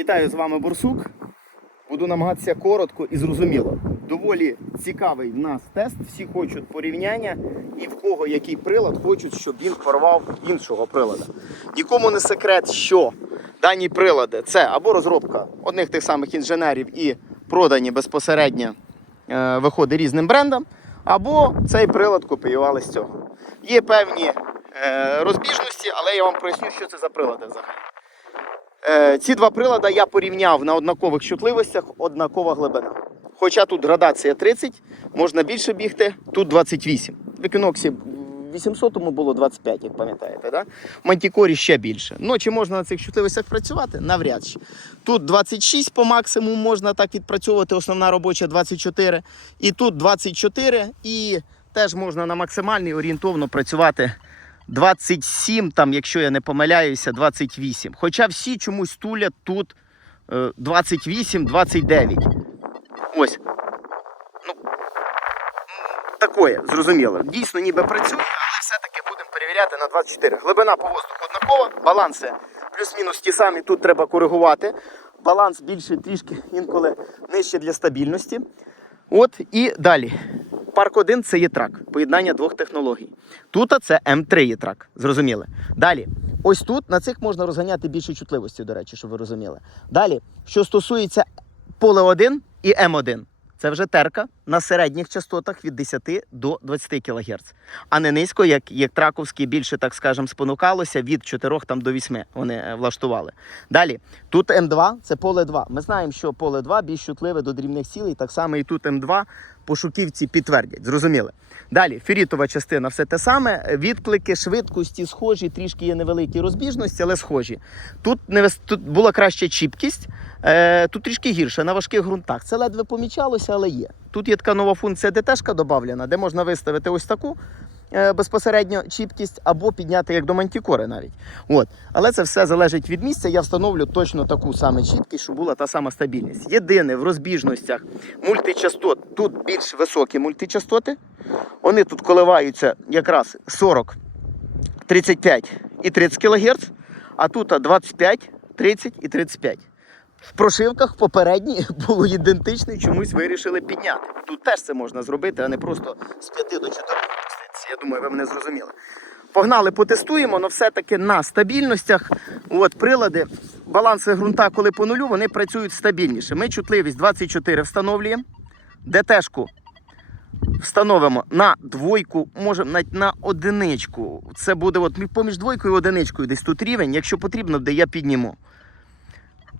Вітаю з вами Борсук. Буду намагатися коротко і зрозуміло. Доволі цікавий в нас тест. Всі хочуть порівняння і в кого який прилад хочуть, щоб він порвав іншого прилада. Нікому не секрет, що дані прилади це або розробка одних тих самих інженерів і продані безпосередньо е, виходить різним брендам, або цей прилад копіювали з цього. Є певні е, розбіжності, але я вам поясню, що це за прилади взагалі. Е, ці два прилади я порівняв на однакових чутливостях, однакова глибина. Хоча тут градація 30, можна більше бігти, тут 28. В Equinox 800 було 25, як пам'ятаєте. Да? В Мантікорі ще більше. Ну, чи можна на цих чутливостях працювати? Навряд чи. Тут 26 по максимуму можна так відпрацьовувати, основна робоча 24. І тут 24, і теж можна на максимальний орієнтовно працювати 27, там, якщо я не помиляюся, 28. Хоча всі чомусь тулять тут е, 28, 29. Ось. Ну, такое, зрозуміло. Дійсно, ніби працює, але все-таки будемо перевіряти на 24. Глибина по воздуху однакова, баланси плюс-мінус ті самі, тут треба коригувати. Баланс більше трішки інколи нижче для стабільності. От і далі. Парк 1 це є трак, поєднання двох технологій. Тут це М3 є трак, зрозуміли. Далі, ось тут на цих можна розганяти більше чутливості, до речі, щоб ви розуміли. Далі, що стосується поле 1 і М1, це вже терка на середніх частотах від 10 до 20 кГц. А не низько, як, як траковські більше, так скажемо, спонукалося від 4 там, до 8 вони е, влаштували. Далі, тут М2 це поле 2. Ми знаємо, що поле 2 більш чутливе до дрібних цілей, так само і тут М2 пошуківці підтвердять. Зрозуміли. Далі, ферітова частина все те саме. Відклики, швидкості схожі, трішки є невеликі розбіжності, але схожі. Тут, не, тут була краща чіпкість, е, тут трішки гірше на важких ґрунтах. Це ледве помічалося, але є. Тут є така нова функція ДТшка додавлена, де можна виставити ось таку е, безпосередньо чіпкість або підняти як до мантікори навіть. От. Але це все залежить від місця. Я встановлю точно таку саме чіткість, щоб була та сама стабільність. Єдине в розбіжностях мультичастот, тут більш високі мультичастоти. Вони тут коливаються якраз 40, 35 і 30 кГц, а тут 25, 30 і 35. В прошивках попередні було ідентичне, чомусь вирішили підняти. Тут теж це можна зробити, а не просто з 5 до 4 опуститися. Я думаю, ви мене зрозуміли. Погнали, потестуємо, але все-таки на стабільностях. От прилади, баланси ґрунта, коли по нулю, вони працюють стабільніше. Ми чутливість 24 встановлюємо. ДТшку встановимо на двойку, може навіть на одиничку. Це буде от поміж двойкою і одиничкою десь тут рівень. Якщо потрібно, де я підніму.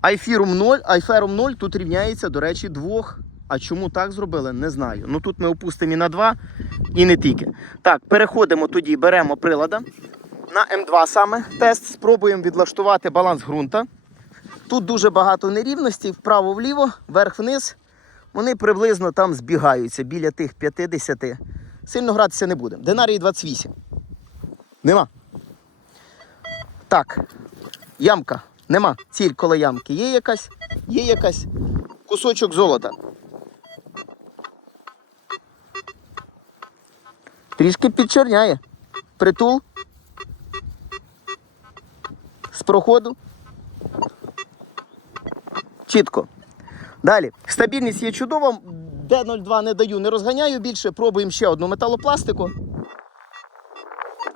Айфірум 0, айферум 0 тут рівняється, до речі, двох. А чому так зробили, не знаю. Ну тут ми опустимо і на 2, і не тільки. Так, переходимо тоді, беремо прилада. На М2 саме тест. Спробуємо відлаштувати баланс ґрунта. Тут дуже багато нерівностей, вправо-вліво, вверх-вниз. Вони приблизно там збігаються біля тих 50. Сильно гратися не будемо. Динарій 28. Нема. Так. Ямка. Нема. Ціль коло ямки. Є якась, є якась кусочок золота. Трішки підчорняє. Притул. З проходу. Чітко. Далі. Стабільність є чудова. Д02 не даю, не розганяю більше. Пробуємо ще одну металопластику.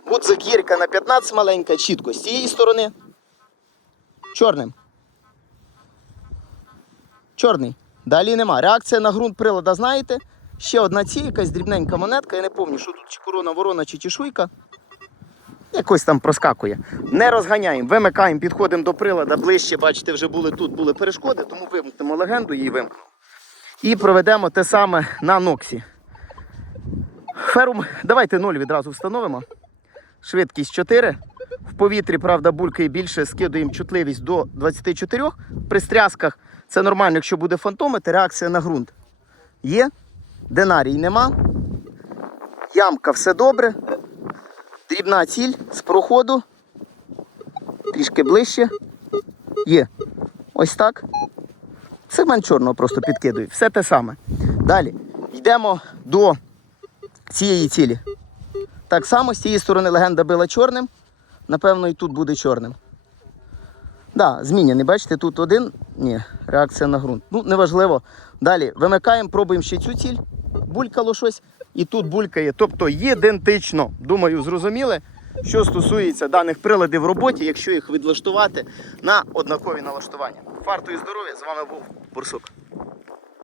Гудзик гірка на 15 маленька, чітко. З цієї сторони. Чорним. Чорний. Далі нема. Реакція на ґрунт прилада, знаєте? Ще одна ціль, якась дрібненька монетка. Я не пам'ятаю, що тут чи корона ворона, чи чешуйка. Якось там проскакує. Не розганяємо, вимикаємо, підходимо до прилада ближче. Бачите, вже були тут були перешкоди, тому вимкнемо легенду, її вимкнемо. І проведемо те саме на ноксі. Ферум, давайте 0 відразу встановимо. Швидкість 4. В повітрі, правда, булькає більше, скидуємо чутливість до 24. При стрясках це нормально, якщо буде фантометр, реакція на ґрунт. Є. Динарій нема. Ямка все добре. Дрібна ціль з проходу. Трішки ближче. Є. Ось так. Сегмент чорного просто підкидую. Все те саме. Далі. Йдемо до цієї цілі. Так само з цієї сторони легенда била чорним. Напевно, і тут буде чорним. Да, зміняний. Бачите, тут один. Ні, реакція на ґрунт. Ну, неважливо. Далі вимикаємо, пробуємо ще цю ціль. Булькало щось, і тут булькає. Тобто ідентично. Думаю, зрозуміли, що стосується даних приладів в роботі, якщо їх відлаштувати на однакові налаштування. Фарту і здоров'я! З вами був Бурсук.